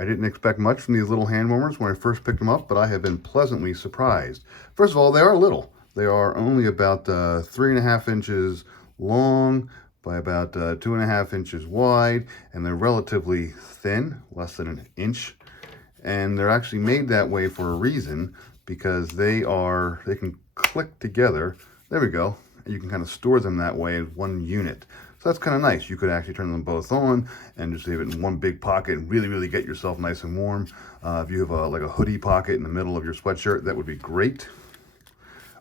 I didn't expect much from these little hand warmers when I first picked them up, but I have been pleasantly surprised. First of all, they are little. They are only about 3.5 inches long by about 2.5 inches wide, and they're relatively thin, less than an inch. And they're actually made that way for a reason, because they can click together. There we go. You can kind of store them that way as one unit. So that's kind of nice. You could actually turn them both on and just leave it in one big pocket and really get yourself nice and warm. If you have like a hoodie pocket in the middle of your sweatshirt, that would be great.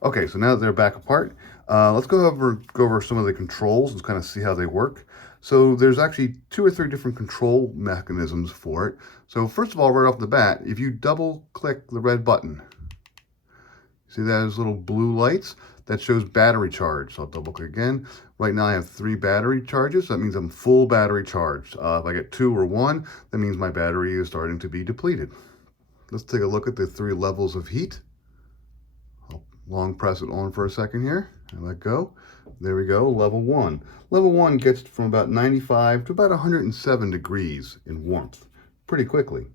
Okay, so now that they're back apart, let's go over some of the controls and kind of see how they work. So there's actually 2 or 3 different control mechanisms for it. So first of all, right off the bat, if you double click the red button, see those little blue lights? That shows battery charge. So I'll double click again. Right now I have 3 battery charges. So that means I'm full battery charged. If I get 2 or 1, that means my battery is starting to be depleted. Let's take a look at the 3 levels of heat. I'll long press it on for a second here and let go. There we go, level 1. Level 1 gets from about 95 to about 107 degrees in warmth pretty quickly.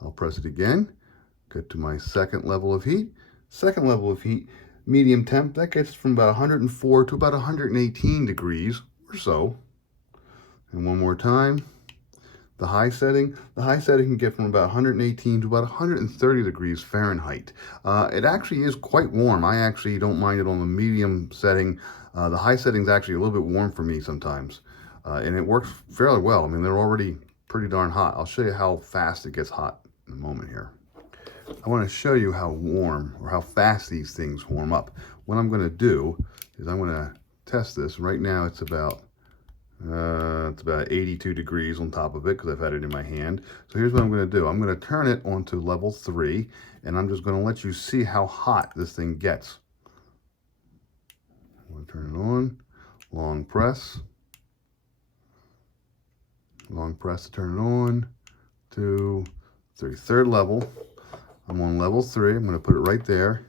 I'll press it again, get to my second level of heat. Second level of heat, medium temp, that gets from about 104 to about 118 degrees or so. And one more time, the high setting can get from about 118 to about 130 degrees Fahrenheit. It actually is quite warm. I actually don't mind it on the medium setting. The high setting is actually a little bit warm for me sometimes. And it works fairly well. I mean, they're already pretty darn hot. I'll show you how fast it gets hot in a moment here. I want to show you how warm or how fast these things warm up. What I'm going to do is I'm going to test this. Right now it's about 82 degrees on top of it because I've had it in my hand. So here's what I'm going to do. I'm going to turn it onto level 3, and I'm just going to let you see how hot this thing gets. I'm going to turn it on, long press to turn it on, 2, 3, third level. I'm on level 3. I'm going to put it right there,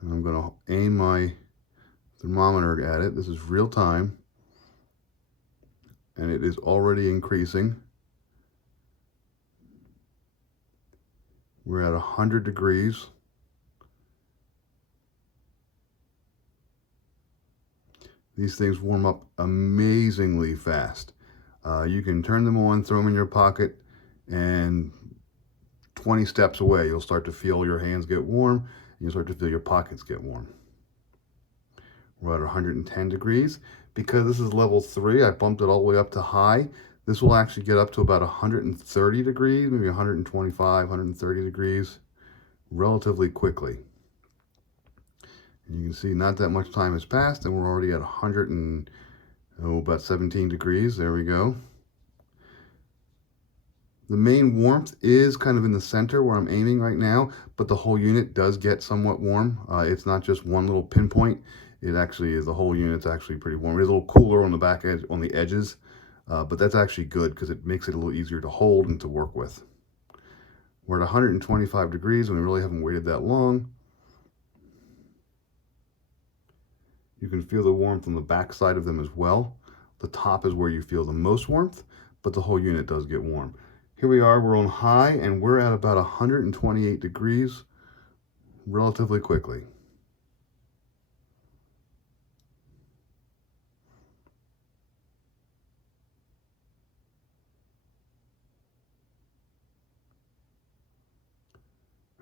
and I'm going to aim my thermometer at it. This is real time, and it is already increasing. We're at 100 degrees. These things warm up amazingly fast. You can turn them on, throw them in your pocket, and 20 steps away, you'll start to feel your hands get warm, and you'll start to feel your pockets get warm. We're at 110 degrees. Because this is level 3, I bumped it all the way up to high. This will actually get up to about 130 degrees, maybe 125, 130 degrees, relatively quickly. And you can see not that much time has passed, and we're already at about 17 degrees. There we go. The main warmth is kind of in the center where I'm aiming right now, but the whole unit does get somewhat warm. It's not just one little pinpoint. It actually is, the whole unit's actually pretty warm. It's a little cooler on the back edge, on the edges, but that's actually good because it makes it a little easier to hold and to work with. We're at 125 degrees and we really haven't waited that long. You can feel the warmth on the back side of them as well. The top is where you feel the most warmth, but the whole unit does get warm. Here we are, we're on high, and we're at about 128 degrees relatively quickly.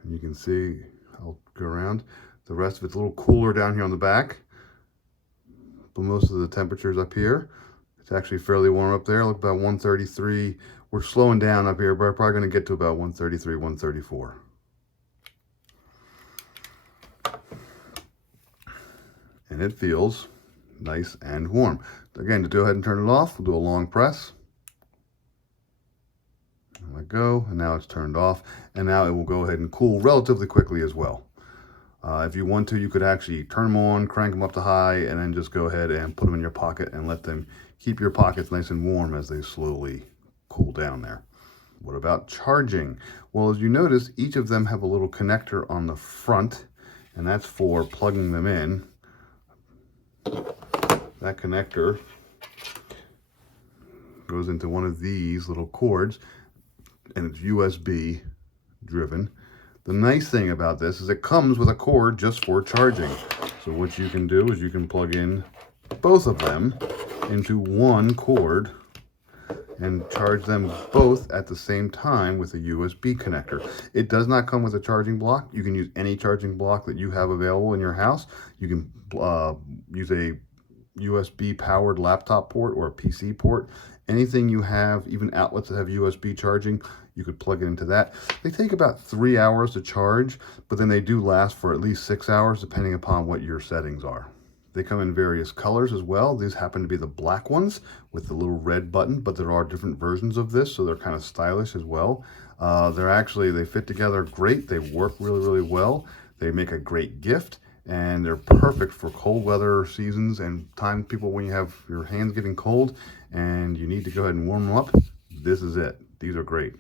And you can see, I'll go around, the rest of it's a little cooler down here on the back, but most of the temperature's up here. It's actually fairly warm up there. Look, about 133. We're slowing down up here, but we're probably going to get to about 133, 134. And it feels nice and warm. Again, to go ahead and turn it off, we'll do a long press. And let go, and now it's turned off. And now it will go ahead and cool relatively quickly as well. If you want to, you could actually turn them on, crank them up to high, and then just go ahead and put them in your pocket and let them keep your pockets nice and warm as they slowly cool down there. What about charging? Well, as you notice, each of them have a little connector on the front, and that's for plugging them in. That connector goes into one of these little cords. and it's USB driven. The nice thing about this is it comes with a cord just for charging. So what you can do is you can plug in both of them into one cord and charge them both at the same time with a USB connector. It does not come with a charging block. You can use any charging block that you have available in your house. You can use a USB powered laptop port or a PC port. Anything you have, even outlets that have USB charging, you could plug it into that. They take about 3 hours to charge, but then they do last for at least 6 hours depending upon what your settings are. They come in various colors as well. These happen to be the black ones with the little red button, but there are different versions of this, so they're kind of stylish as well. They fit together great. They work really, really well. They make a great gift, and they're perfect for cold weather seasons and people when you have your hands getting cold and you need to go ahead and warm them up. This is it. These are great.